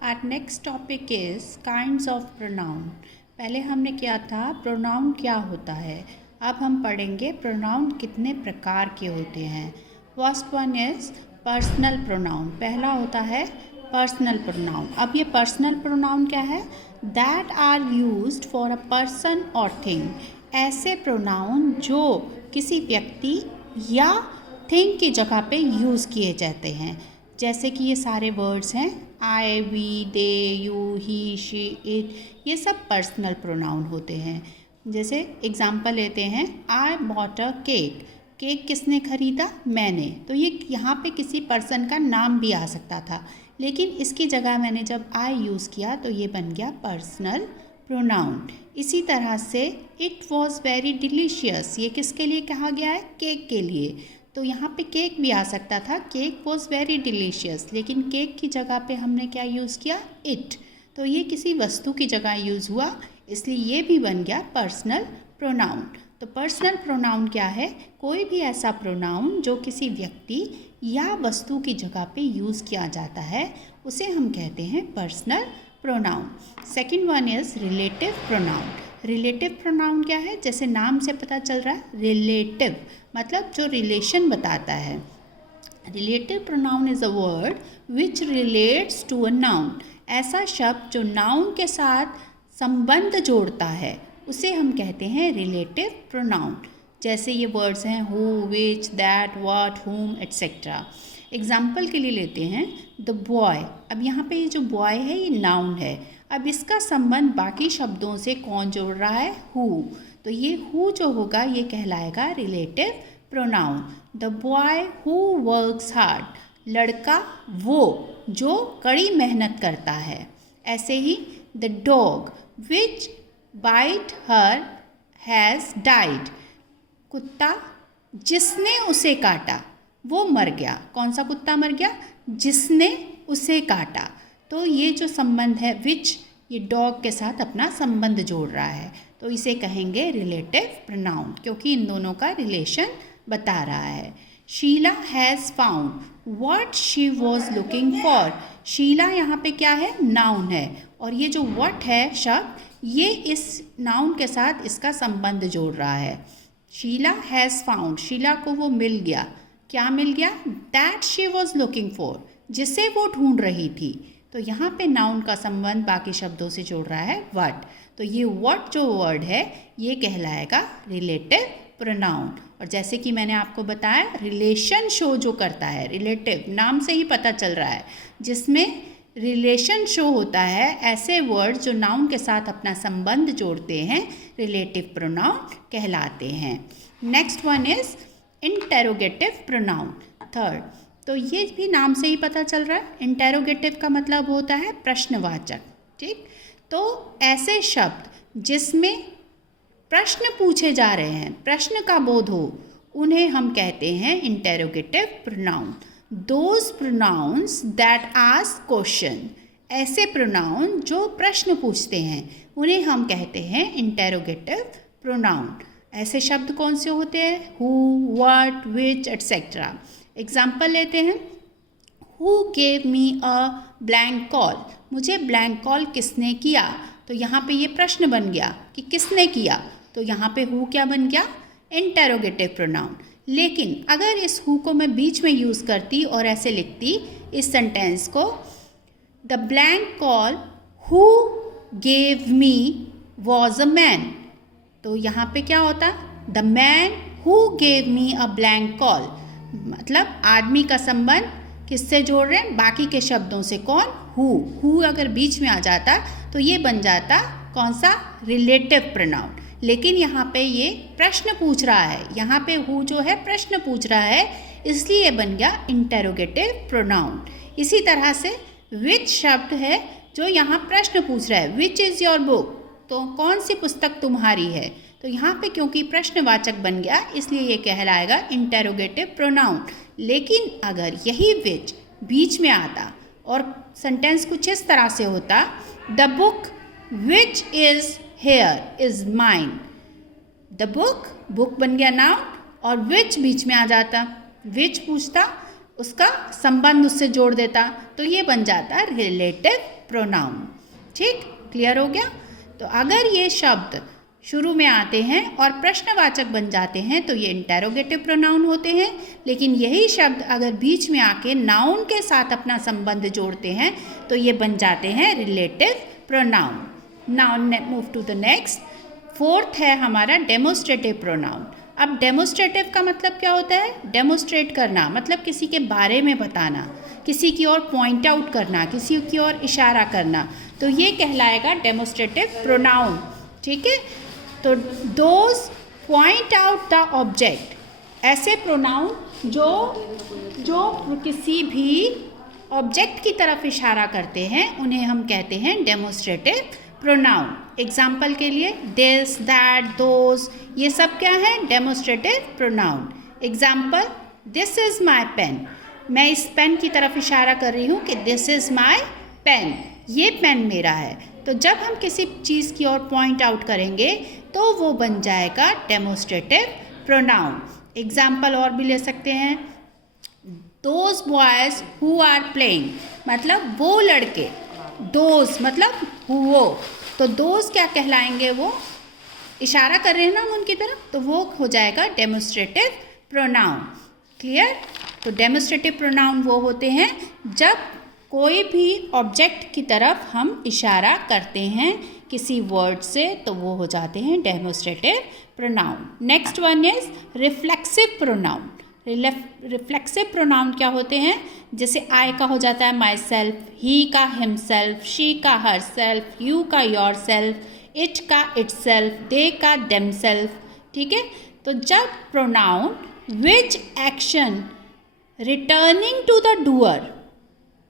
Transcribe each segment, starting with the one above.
Our next topic is kinds of pronoun. पहले हमने किया था प्रोनाउन क्या होता है. अब हम पढ़ेंगे प्रोनाउन कितने प्रकार के होते हैं. First one is personal pronoun. पहला होता है पर्सनल प्रोनाउन. अब ये पर्सनल प्रोनाउन क्या है? That are used for a person और थिंग. ऐसे प्रोनाउन जो किसी व्यक्ति या थिंग की जगह पे यूज़ किए जाते हैं. जैसे कि ये सारे वर्ड्स हैं I, we, they, you, he, she, it, ये सब पर्सनल प्रोनाउन होते हैं. जैसे एग्जांपल लेते हैं, I bought a cake. Cake किसने खरीदा? मैंने. तो ये यहाँ पे किसी पर्सन का नाम भी आ सकता था, लेकिन इसकी जगह मैंने जब आई यूज़ किया तो ये बन गया पर्सनल प्रोनाउन. इसी तरह से इट वॉज़ वेरी डिलीशियस, ये किसके लिए कहा गया है? केक के लिए. तो यहाँ पे केक भी आ सकता था, केक वॉज़ वेरी डिलीशियस, लेकिन केक की जगह पे हमने क्या यूज़ किया? इट. तो ये किसी वस्तु की जगह यूज़ हुआ, इसलिए ये भी बन गया पर्सनल प्रोनाउन. तो पर्सनल प्रोनाउन क्या है? कोई भी ऐसा प्रोनाउन जो किसी व्यक्ति या वस्तु की जगह पे यूज़ किया जाता है, उसे हम कहते हैं personal pronoun. Second one is relative pronoun. Relative pronoun क्या है? जैसे नाम से पता चल रहा है, रिलेटिव मतलब जो रिलेशन बताता है. Relative pronoun is a word which relates to a noun. ऐसा शब्द जो नाउन के साथ संबंध जोड़ता है, उसे हम कहते हैं रिलेटिव प्रोनाउन. जैसे ये वर्ड्स हैं हु, विच, दैट, व्हाट, हुम, एट्सेट्रा. एग्जाम्पल के लिए लेते हैं द बॉय. अब यहाँ पे ये जो बॉय है ये नाउन है. अब इसका संबंध बाकी शब्दों से कौन जोड़ रहा है? हु. तो ये हु जो होगा ये कहलाएगा relative pronoun. The boy who works hard. लड़का वो जो कड़ी मेहनत करता है. ऐसे ही the dog which bite her has died. कुत्ता जिसने उसे काटा वो मर गया. कौन सा कुत्ता मर गया? जिसने उसे काटा. तो ये जो संबंध है विच, ये डॉग के साथ अपना संबंध जोड़ रहा है, तो इसे कहेंगे रिलेटिव प्रोनाउन, क्योंकि इन दोनों का रिलेशन बता रहा है. Sheela has found what she was looking for. Sheela यहाँ पे क्या है? नाउन है, और ये जो व्हाट है शब्द, ये इस नाउन के साथ इसका संबंध जोड़ रहा है. शीला हैज़ फाउंड, शीला को वो मिल गया. क्या मिल गया? That she was looking for, जिसे वो ढूंढ रही थी. तो यहाँ पे नाउन का संबंध बाकी शब्दों से जोड़ रहा है व्हाट. तो ये व्हाट जो वर्ड है ये कहलाएगा रिलेटिव प्रोनाउन. और जैसे कि मैंने आपको बताया, रिलेशन शो जो करता है, रिलेटिव नाम से ही पता चल रहा है, जिसमें रिलेशन शो होता है, ऐसे वर्ड जो नाउन के साथ अपना संबंध जोड़ते हैं रिलेटिव प्रोनाउन कहलाते हैं. Next one is interrogative pronoun, third. तो ये भी नाम से ही पता चल रहा है, इंटेरोगेटिव का मतलब होता है प्रश्नवाचक. ठीक. तो ऐसे शब्द जिसमें प्रश्न पूछे जा रहे हैं, प्रश्न का बोध हो, उन्हें हम कहते हैं interrogative pronoun. Those pronouns that ask question. ऐसे प्रोनाउन जो प्रश्न पूछते हैं, उन्हें हम कहते हैं इंटेरोगेटिव प्रोनाउन. ऐसे शब्द कौन से होते हैं? Who, what, which, etcetera. Example लेते हैं, who gave me a blank call. मुझे ब्लैंक कॉल किसने किया? तो यहाँ पे ये प्रश्न बन गया कि किसने किया. तो यहाँ पे हु क्या बन गया? Interrogative pronoun. लेकिन अगर इस हु को मैं बीच में यूज़ करती और ऐसे लिखती इस सेंटेंस को, the blank call who gave me was a man. तो यहाँ पे क्या होता? The man who gave me a blank call. मतलब आदमी का संबंध किससे जोड़ रहे हैं? बाकी के शब्दों से. कौन? हु. हु अगर बीच में आ जाता तो ये बन जाता कौन सा? Relative pronoun. लेकिन यहाँ पे ये प्रश्न पूछ रहा है, यहाँ पे हु जो है प्रश्न पूछ रहा है, इसलिए ये बन गया इंटेरोगेटिव प्रोनाउन. इसी तरह से विच शब्द है जो यहाँ प्रश्न पूछ रहा है, विच इज़ योर बुक. तो कौन सी पुस्तक तुम्हारी है? तो यहाँ पे क्योंकि प्रश्नवाचक बन गया, इसलिए ये कहलाएगा इंटेरोगेटिव प्रोनाउन. लेकिन अगर यही विच बीच में आता और सेंटेंस कुछ इस तरह से होता, the book which is here is mine. The book, book बन गया नाउन, और विच बीच में आ जाता. विच पूछता उसका संबंध उससे जोड़ देता, तो ये बन जाता रिलेटिव प्रोनाउन। ठीक, क्लियर हो गया। तो अगर ये शब्द शुरू में आते हैं और प्रश्नवाचक बन जाते हैं तो ये इंटेरोगेटिव प्रोनाउन होते हैं, लेकिन यही शब्द अगर बीच में आके नाउन के साथ अपना संबंध जोड़ते हैं तो ये बन जाते हैं relative pronoun. Now move to the next. Fourth है हमारा डेमोस्ट्रेटिव प्रोनाउन। अब डेमोस्ट्रेटिव का मतलब क्या होता है? डेमोस्ट्रेट करना, मतलब किसी के बारे में बताना, किसी की ओर पॉइंट आउट करना, किसी की ओर इशारा करना, तो ये कहलाएगा डेमोस्ट्रेटिव प्रोनाउन। ठीक है, तो those point out the object, ऐसे प्रोनाउन जो किसी भी ऑब्जेक्ट की तरफ इशारा करते हैं उन्हें हम कहते हैं डेमोस्ट्रेटिव प्रोनाउन। एग्जाम्पल के लिए दिस, दैट, दोज, ये सब क्या है? Demonstrative pronoun. Example, this is my pen, मैं इस पेन की तरफ इशारा कर रही हूँ कि दिस इज़ माई पेन, ये पेन मेरा है। तो जब हम किसी चीज़ की ओर पॉइंट आउट करेंगे तो वो बन जाएगा डेमोस्ट्रेटिव प्रोनाउन। एग्जाम्पल और भी ले सकते हैं, those boys who are playing, मतलब वो लड़के, दोज मतलब वो, तो दोज क्या कहलाएंगे? वो इशारा कर रहे हैं ना हम उनकी तरफ, तो वो हो जाएगा डेमोस्ट्रेटिव प्रोनाउन। क्लियर? तो डेमोस्ट्रेटिव प्रोनाउन वो होते हैं जब कोई भी ऑब्जेक्ट की तरफ हम इशारा करते हैं किसी वर्ड से, तो वो हो जाते हैं demonstrative pronoun. Next one is reflexive pronoun. Reflexive pronoun क्या होते हैं? जैसे आई का हो जाता है माई सेल्फ, ही का हिमसेल्फ, शी का हर सेल्फ, यू का योर सेल्फ, इट का इट सेल्फ, दे का देम सेल्फ। ठीक है, तो जब pronoun which action returning to the doer,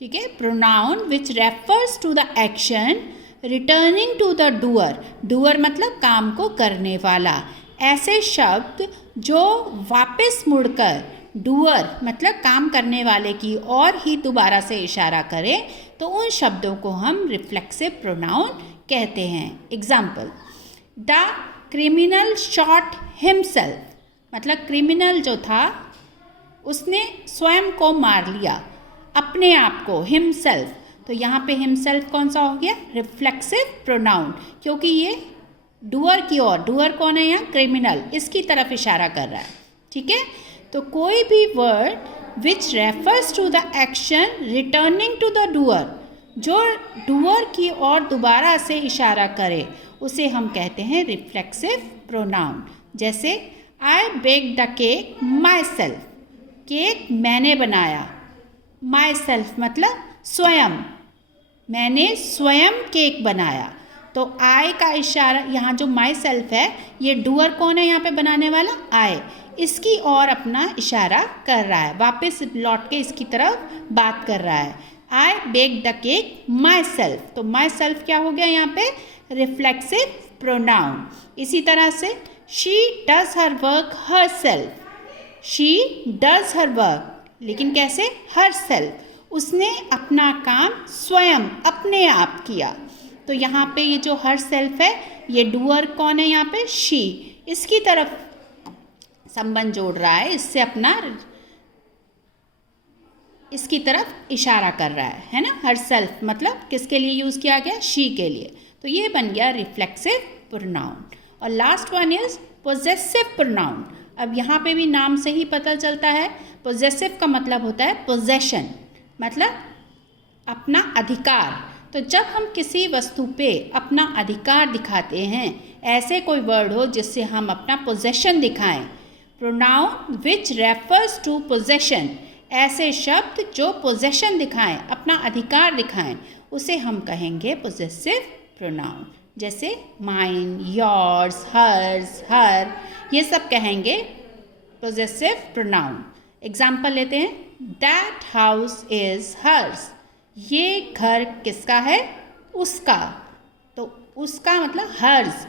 ठीक है, pronoun which refers to the action returning to the doer, doer मतलब काम को करने वाला, ऐसे शब्द जो वापस मुड़कर डूअर मतलब काम करने वाले की और ही दोबारा से इशारा करें, तो उन शब्दों को हम रिफ्लेक्सिव प्रोनाउन कहते हैं। Example, the criminal shot himself, मतलब क्रिमिनल जो था उसने स्वयं को मार लिया, अपने आप को, हिमसेल्फ। तो यहाँ पे हिमसेल्फ कौन सा हो गया? रिफ्लेक्सिव प्रोनाउन, क्योंकि ये डूअर की ओर, डूअर कौन है यहाँ? क्रिमिनल, इसकी तरफ इशारा कर रहा है। ठीक है, तो कोई भी word which refers to the action returning to the doer, जो डूअर की ओर दोबारा से इशारा करे, उसे हम कहते हैं रिफ्लेक्सिव प्रोनाउन। जैसे I bake the cake myself, cake मैंने बनाया, माई सेल्फ मतलब स्वयं, मैंने स्वयं केक बनाया। तो आई का इशारा, यहाँ जो माई सेल्फ है, ये डूअर कौन है यहाँ पे बनाने वाला? आई, इसकी ओर अपना इशारा कर रहा है, वापस लौट के इसकी तरफ बात कर रहा है। I bake the cake myself, तो माई सेल्फ क्या हो गया यहाँ पे? Reflexive pronoun. इसी तरह से she does her work herself, she does her work, लेकिन कैसे? हर सेल्फ, उसने अपना काम स्वयं अपने आप किया। तो यहाँ पे ये जो हर सेल्फ है, ये डूअर कौन है यहाँ पे? शी, इसकी तरफ संबंध जोड़ रहा है, इससे अपना, इसकी तरफ इशारा कर रहा है ना। हर सेल्फ मतलब किसके लिए यूज़ किया गया? शी के लिए। तो ये बन गया रिफ्लेक्सिव प्रोनाउन। और last one is possessive pronoun. अब यहाँ पे भी नाम से ही पता चलता है, पोजेसिव का मतलब होता है पोजेशन, मतलब अपना अधिकार। तो जब हम किसी वस्तु पे अपना अधिकार दिखाते हैं, ऐसे कोई वर्ड हो जिससे हम अपना पोजेशन दिखाएं, pronoun which refers to possession, ऐसे शब्द जो पोजेशन दिखाएं, अपना अधिकार दिखाएं, उसे हम कहेंगे पोजेसिव प्रोनाउन। जैसे माइन, योर्स, हर्स, हर, ये सब कहेंगे पोजेसिव प्रोनाउन। एग्जाम्पल लेते हैं, दैट हाउस इज़ हर्स, ये घर किसका है? उसका। तो उसका मतलब हर्स,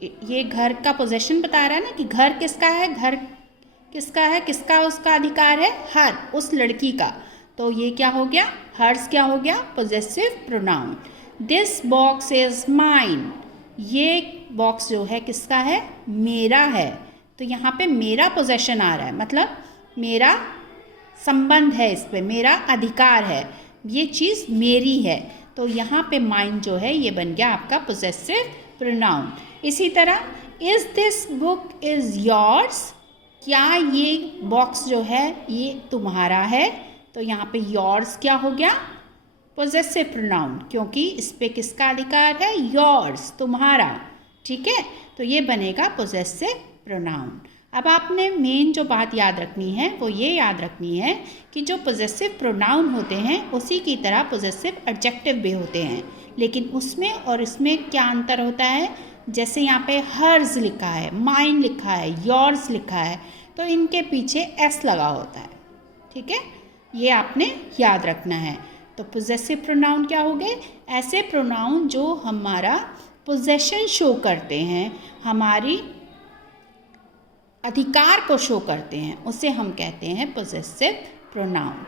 ये घर का पोजेशन बता रहा है ना कि घर किसका है, घर किसका है, किसका उसका अधिकार है? हर, उस लड़की का। तो ये क्या हो गया? हर्स क्या हो गया? Possessive pronoun. This box is mine, ये बॉक्स जो है किसका है? मेरा है। तो यहाँ पे मेरा पोजेशन आ रहा है, मतलब मेरा संबंध है, इस पे मेरा अधिकार है, ये चीज़ मेरी है। तो यहाँ पे माइन जो है ये बन गया आपका पोजेसिव प्रोनाउन। इसी तरह is this book is yours, क्या ये बॉक्स जो है ये तुम्हारा है, तो यहाँ पे योर्स क्या हो गया, पोजेसिव प्रोनाउन, क्योंकि इस पे किसका अधिकार है, योर्स, तुम्हारा। ठीक है, तो ये बनेगा पोजेसिव प्रोनाउन। अब आपने मेन जो बात याद रखनी है वो ये याद रखनी है कि जो पोजेसिव प्रोनाउन होते हैं उसी की तरह पोजेसिव एडजेक्टिव भी होते हैं, लेकिन उसमें और इसमें क्या अंतर होता है। जैसे यहाँ पे हर्ज लिखा है, माइन लिखा है, योर्स लिखा है, तो इनके पीछे एस लगा होता है। ठीक है, ये आपने याद रखना है। तो पोजेसिव प्रोनाउन क्या हो गए, ऐसे प्रोनाउन जो हमारा पोजेशन शो करते हैं, हमारी अधिकार को शो करते हैं, उसे हम कहते हैं पोजेसिव प्रोनाउन।